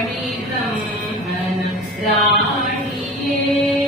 णि ब्रह्मण प्राणिये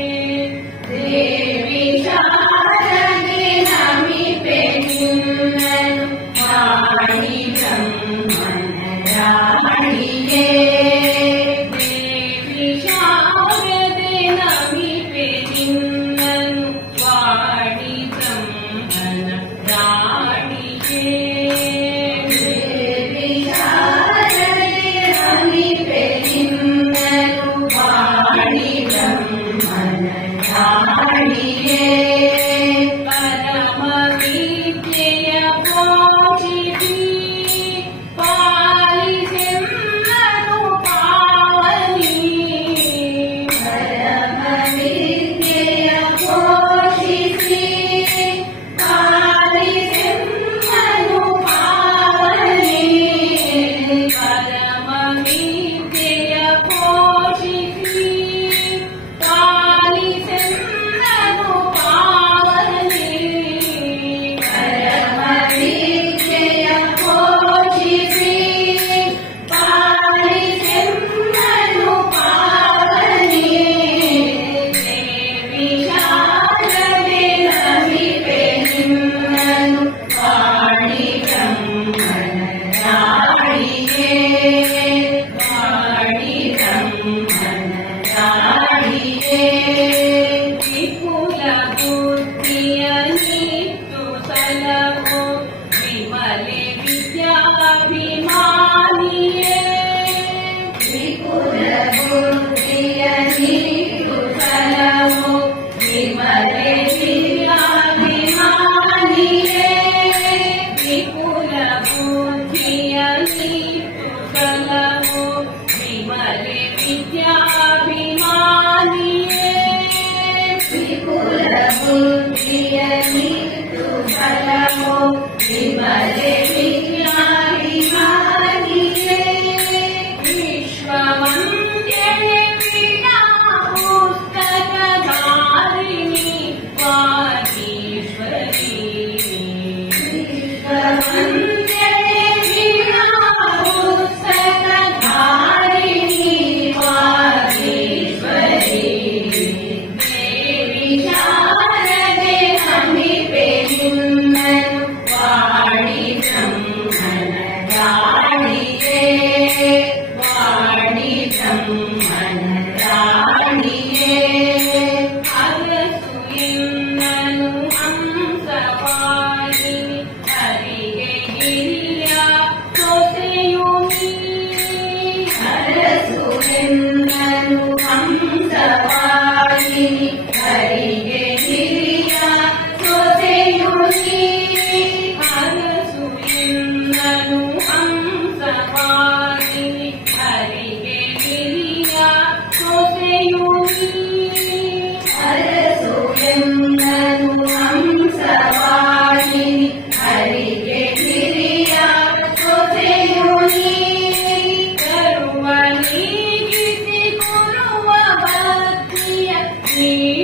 You. see.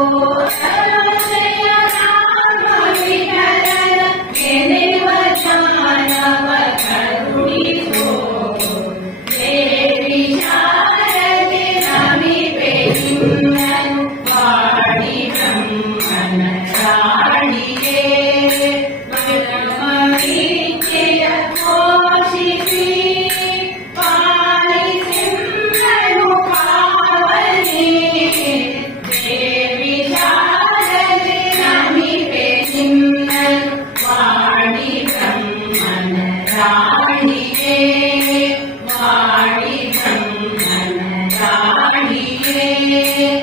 Oh, Amen.